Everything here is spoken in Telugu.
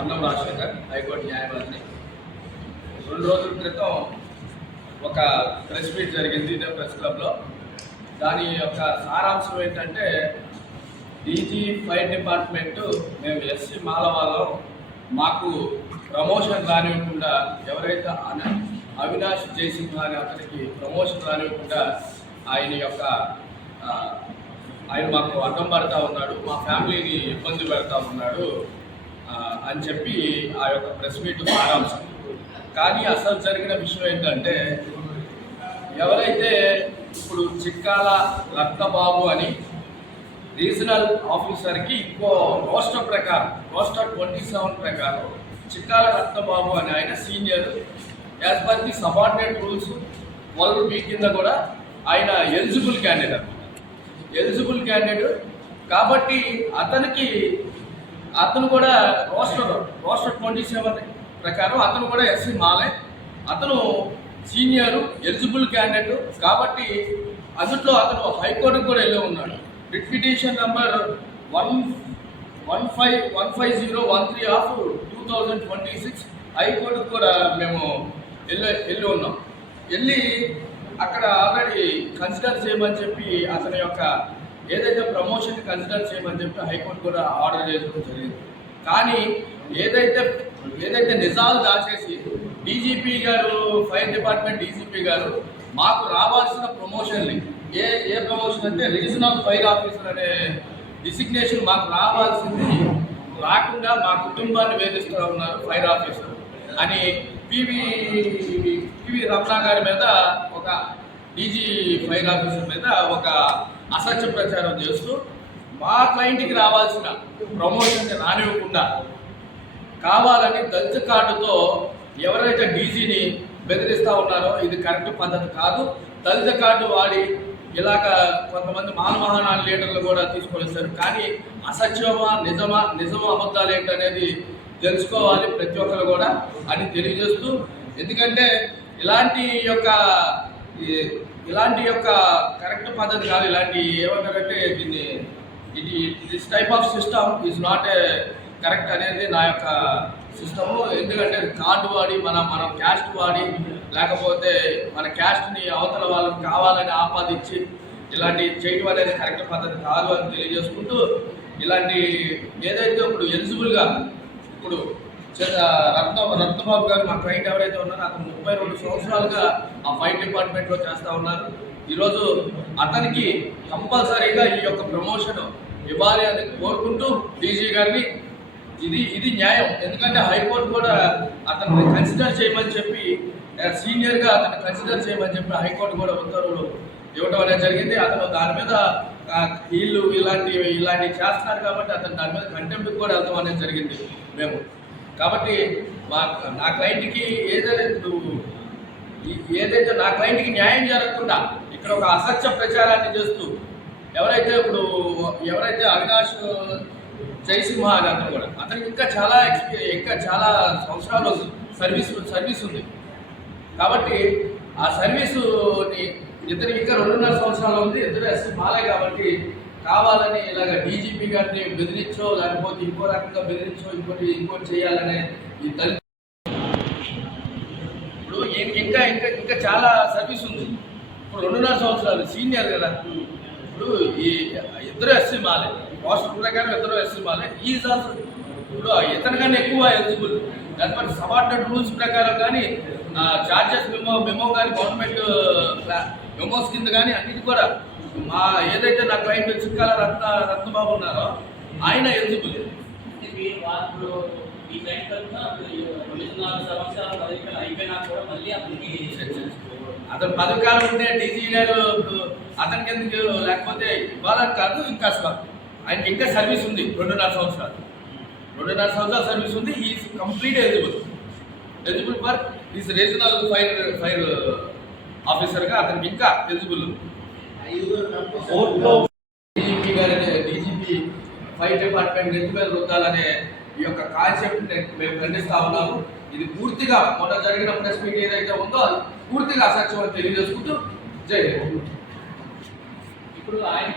మన్నం రాజశేఖర్, హైకోర్టు న్యాయవాదిని. 2 రోజుల క్రితం ఒక ప్రెస్ మీట్ జరిగింది ఇదే ప్రెస్ క్లబ్లో. దాని యొక్క సారాంశం ఏంటంటే, డీజీ ఫైర్ డిపార్ట్మెంటు మేము ఎస్సీ మాల వాళ్ళం, మాకు ప్రమోషన్ రానివ్వకుండా ఎవరైతే అవినాష్ జయసింహ అని అతనికి ప్రమోషన్ రానివ్వకుండా ఆయన మాకు అడ్డం పడతా ఉన్నాడు, మా ఫ్యామిలీని ఇబ్బంది పెడతా ఉన్నాడు అని చెప్పి ఆ యొక్క ప్రెస్ మీట్ సారాంశం. కానీ అసలు జరిగిన విషయం ఏంటంటే, ఎవరైతే ఇప్పుడు చిక్కాల రత్నబాబు అని రీజనల్ ఆఫీసర్కి ఇంకో రోస్టర్ ప్రకారం, రోస్టర్ 27 ప్రకారం చిక్కాల రత్నబాబు అని ఆయన senior, as per the subordinate rules 12B కింద కూడా ఆయన ఎలిజిబుల్ క్యాండిడేట్ కాబట్టి అతను కూడా రోస్టర్ 27 ప్రకారం అతను కూడా ఎస్సీ మాలే, అతను సీనియరు ఎలిజిబుల్ క్యాండిడేట్ కాబట్టి అందులో అతను హైకోర్టుకు కూడా వెళ్ళి ఉన్నాడు. రిట్ పిటిషన్ నంబర్ 15013/2026 హైకోర్టుకు కూడా మేము వెళ్ళి ఉన్నాం. అక్కడ ఆల్రెడీ కన్సిడర్ చేయమని చెప్పి అతని యొక్క ఏదైతే ప్రమోషన్ కన్సిడర్ చేయమని చెప్పి హైకోర్టు కూడా ఆర్డర్ చేసుకోవడం జరిగింది. కానీ ఏదైతే నిజాలు దాచేసి డీజీపీ గారు, ఫైర్ డిపార్ట్మెంట్ డీజీపీ గారు మాకు రావాల్సిన ప్రమోషన్ని ఏ ప్రమోషన్ అంటే రీజనల్ ఫైర్ ఆఫీసర్ అనే డిసిగ్నేషన్ మాకు రావాల్సింది రాకుండా మా కుటుంబాన్ని వేధిస్తూ ఉన్నారు ఫైర్ ఆఫీసర్ అని పివి రమణ గారి మీద, ఒక డీజీ ఫైర్ ఆఫీసర్ మీద ఒక అసత్య ప్రచారం చేస్తూ మా క్లయింట్కి రావాల్సిన ప్రమోషన్ని రానివ్వకుండా కావాలని దళిత కార్డుతో ఎవరైతే డీజీని బెదిరిస్తూ ఉన్నారో ఇది కరెక్ట్ పద్ధతి కాదు. దళిత కార్డు వాడి ఇలాగ కొంతమంది మానవహాన లీడర్లు కూడా తీసుకొని వస్తారు. కానీ అసత్యమా నిజమా అబద్ధాలు ఏంటనేది తెలుసుకోవాలి ప్రతి ఒక్కరు కూడా అని తెలియజేస్తూ, ఎందుకంటే ఇలాంటి యొక్క కరెక్ట్ పద్ధతి కాదు. ఇలాంటి ఏమంటారంటే this type of system is not a correct అనేది నా యొక్క సిస్టము. ఎందుకంటే కార్డు వాడి మన క్యాస్ట్ వాడి, లేకపోతే మన క్యాస్ట్ని అవతల వాళ్ళకి కావాలని ఆపాదించి ఇలాంటి చేయడం అనేది కరెక్ట్ పద్ధతి కాదు అని తెలియజేసుకుంటూ, ఇలాంటి ఏదైతే ఇప్పుడు ఎలిజిబుల్గా ఇప్పుడు రత్నబాబు గారు మా క్లయింట్ ఎవరైతే ఉన్నారో అతను 32 సంవత్సరాలుగా ఆ ఫైర్ డిపార్ట్మెంట్లో చేస్తూ ఉన్నారు. ఈరోజు అతనికి కంపల్సరీగా ఈ యొక్క ప్రమోషన్ ఇవ్వాలి అని కోరుకుంటూ డీజీ గారిని ఇది న్యాయం. ఎందుకంటే హైకోర్టు కూడా అతన్ని కన్సిడర్ చేయమని చెప్పి, సీనియర్గా అతన్ని కన్సిడర్ చేయమని చెప్పి హైకోర్టు కూడా ఉత్తర్వులు ఇవ్వడం అనేది జరిగింది. అతను దాని మీద వీళ్ళు ఇలాంటివి చేస్తున్నారు కాబట్టి అతను దాని మీద కంటెంప్ట్కి కూడా వెళ్తాం అనేది జరిగింది మేము. కాబట్టి నా క్లయింట్కి ఏదైతే నా క్లయింట్కి న్యాయం జరగకుండా ఇక్కడ ఒక అసత్య ప్రచారాన్ని చేస్తూ ఎవరైతే అవినాష్ జయసింహ అని అతను కూడా అతనికి ఇంకా చాలా సంవత్సరాలు సర్వీస్ ఉంది. కాబట్టి ఆ సర్వీసుని ఇతనికి ఇంకా 2.5 సంవత్సరాలు ఉంది. ఇద్దరు ఎస్సీ మాలే కాబట్టి కావాలని ఇలాగ డీజీపీ గారిని బెదిరించో, లేకపోతే ఇంకో రకంగా బెదిరించో, ఇంకోటి చేయాలనే ఈ దళిత ఇప్పుడు ఇంకా చాలా సర్వీస్ ఉంది. ఇప్పుడు 2.5 సంవత్సరాలు సీనియర్ కదా. ఇప్పుడు ఈ ఇద్దరు ఎస్సీ మాలే, రాష్ట్ర ప్రకారం ఇద్దరు ఎస్సీ మాలే. ఈజ్ ఆల్సో ఇప్పుడు ఇతనికన్నా ఎక్కువ ఎలిజిబుల్ లేకపోతే సబార్డినేట్ రూల్స్ ప్రకారం కానీ చార్జెస్ మెమో కానీ గవర్నమెంట్ మెమోస్ కింద కానీ అన్నిటి కూడా ఏదైతే నా క్లయింట్ చిక్కాల రత్నబాబు ఉన్నారో ఆయన ఎలిజిబుల్. అతను పదవికాలం ఉంటే డీజీ గారు అతనికి ఎందుకు లేకపోతే ఇవ్వాలని కాదు, ఇంకా అసలు ఆయనకి ఇంకా సర్వీస్ ఉంది. 2.5 సంవత్సరాలు సర్వీస్ ఉంది. Is complete eligible for is regional fire ఆఫీసర్గా అతనికి ఇంకా ఎలిజిబుల్. డీజీపీ ఫైర్ డిపార్ట్మెంట్ నెత్తి మీద రుద్దాలనే ఈ యొక్క కాన్సెప్ట్ మేము ఖండిస్తా ఉన్నాము. ఇది పూర్తిగా మొన్న జరిగిన ప్రెస్ మీట్ ఏదైతే ఉందో అది పూర్తిగా అసత్యం అని తెలియజేసుకుంటూ జై హింద్. ఇప్పుడు ఆయన